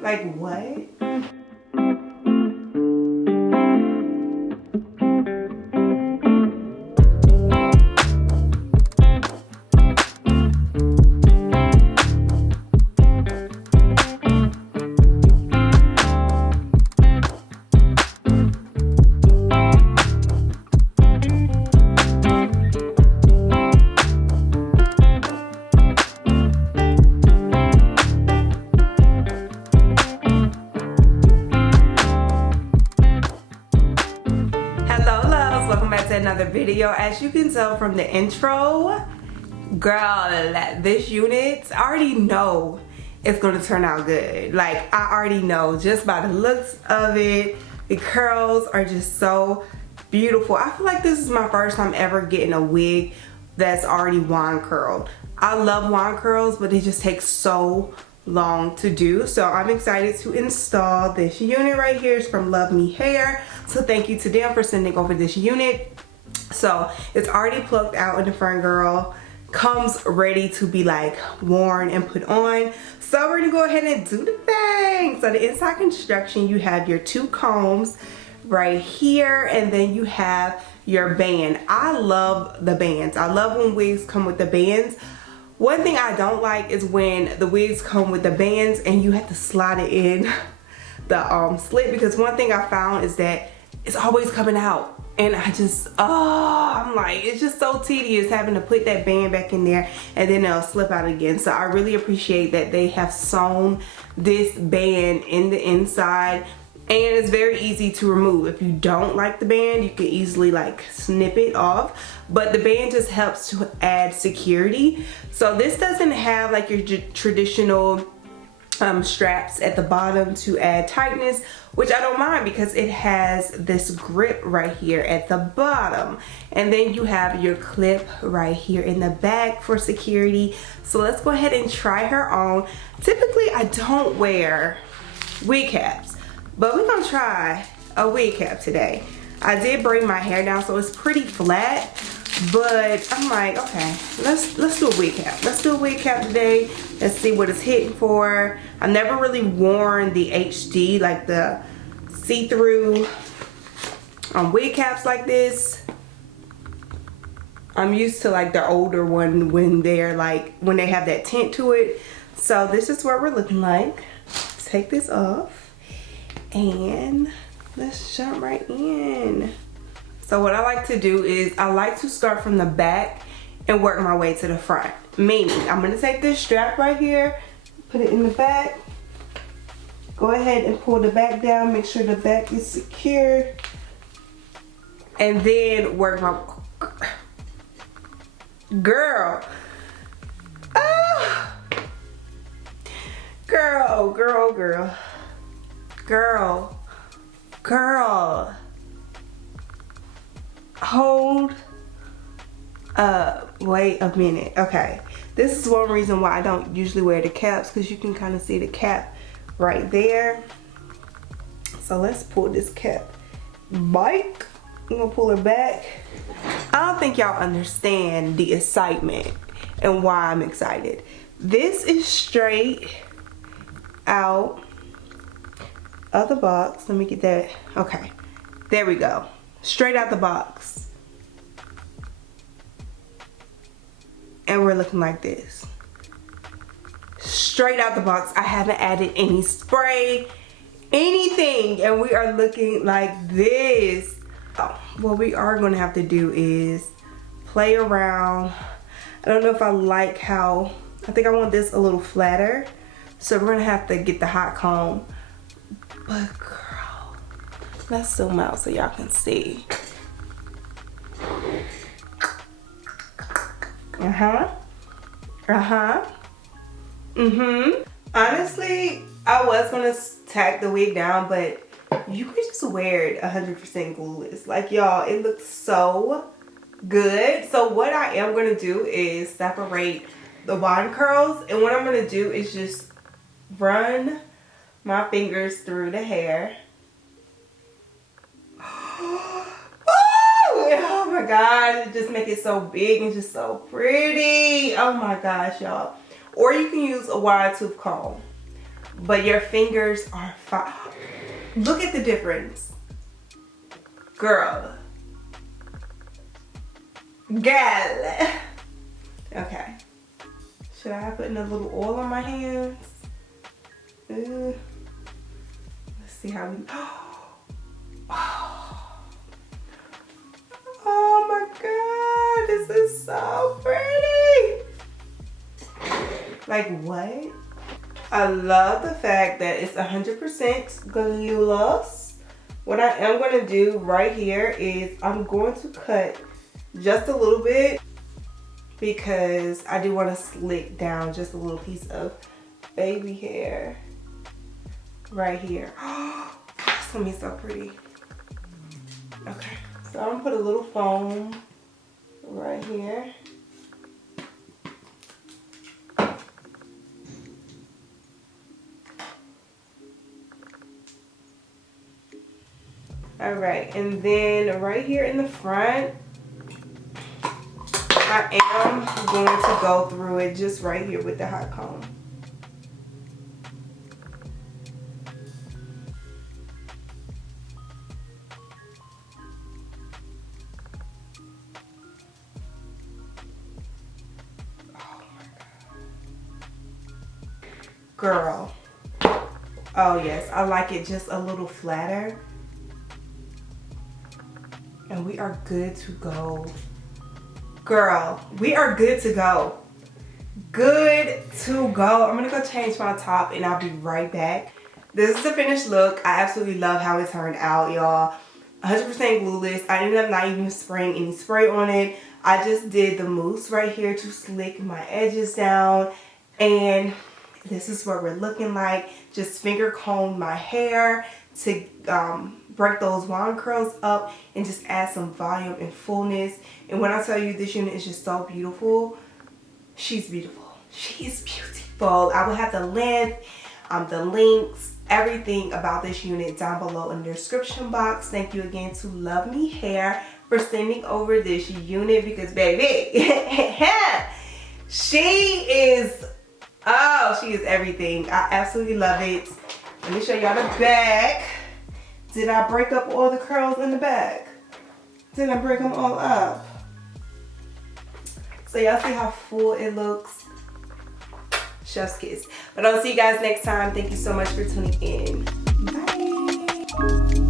Like, what? Another video. As you can tell from the intro, girl, this unit, I already know it's gonna turn out good. Like, I already know just by the looks of it. The curls are just so beautiful. I feel like this is my first time ever getting a wig that's already wand curled. I love wand curls, but it just takes so long to do. So I'm excited to install this unit right here. It's from Luvme Hair. So thank you to them for sending over this unit. So it's already plucked out in the front, girl. Comes ready to be like worn and put on. So we're gonna go ahead and do the thing. So the inside construction, you have your two combs right here, and then you have your band. I love the bands. I love when wigs come with the bands. One thing I don't like is when the wigs come with the bands and you have to slide it in the slit, because one thing I found is that it's always coming out. And I just, I'm like, it's just so tedious having to put that band back in there and then it'll slip out again. So I really appreciate that they have sewn this band in the inside, and it's very easy to remove. If you don't like the band, you can easily like snip it off, but the band just helps to add security. So this doesn't have like your traditional straps at the bottom to add tightness, which I don't mind because it has this grip right here at the bottom, and then you have your clip right here in the back for security. So let's go ahead and try her on. Typically I don't wear wig caps, but we're gonna try a wig cap today. I did braid my hair down, so it's pretty flat, but I'm like, okay, let's do a wig cap. Let's do a wig cap today. Let's see what it's hitting for. I've never really worn the HD, like the see-through wig caps like this. I'm used to like the older one when they're like, when they have that tint to it. So this is what we're looking like. Let's take this off and let's jump right in. So what I like to do is I like to start from the back and work my way to the front. Meaning, I'm gonna take this strap right here, put it in the back, go ahead and pull the back down, make sure the back is secure, and then work my, girl, oh, girl, hold up, wait a minute. Okay, this is one reason why I don't usually wear the caps, because you can kind of see the cap right there. So let's pull this cap back. I'm gonna pull it back. I don't think y'all understand the excitement and why I'm excited. This is straight out of the box. Let me get that. Okay, there we go. Straight out the box. And we're looking like this. Straight out the box. I haven't added any spray, anything, and we are looking like this. What we are gonna have to do is play around. I don't know if I like how, I think I want this a little flatter. So we're gonna have to get the hot comb. But girl, let's zoom out so y'all can see. Honestly, I was gonna tack the wig down, but you could just wear it 100% glueless. Like, y'all, it looks so good. So what I am gonna do is separate the wand curls, and what I'm gonna do is just run my fingers through the hair. Oh my god, it just make it so big and just so pretty. Oh my gosh, y'all. Or you can use a wide tooth comb. but your fingers are fine. Look at the difference. Girl. Gal. Okay. Should I put a little oil on my hands? Let's see how we... Oh my God, this is so pretty. Like what? I love the fact that it's 100% glueless. What I am going to do right here is I'm going to cut just a little bit because I do want to slick down just a little piece of baby hair right here. It's going to be so pretty. Okay, so I'm going to put a little foam right here. All right, and then right here in the front, I am going to go through it just right here with the hot comb. Oh my God. Girl. Oh yes, I like it just a little flatter. And we are good to go. Girl, we are good to go. Good to go. I'm gonna go change my top and I'll be right back. This is the finished look. I absolutely love how it turned out, y'all. 100% glueless. I ended up not even spraying any spray on it. I just did the mousse right here to slick my edges down. And this is what we're looking like. Just finger combed my hair to break those wand curls up and just add some volume and fullness. And when I tell you this unit is just so beautiful, she's beautiful. She is beautiful. I will have the length, the links, everything about this unit down below in the description box. Thank you again to Luvme Hair for sending over this unit because baby, she is, oh, she is everything. I absolutely love it. Let me show y'all the back. Did I break up all the curls in the back? Did I break them all up? So y'all see how full it looks? Chef's kiss. But I'll see you guys next time. Thank you so much for tuning in. Bye.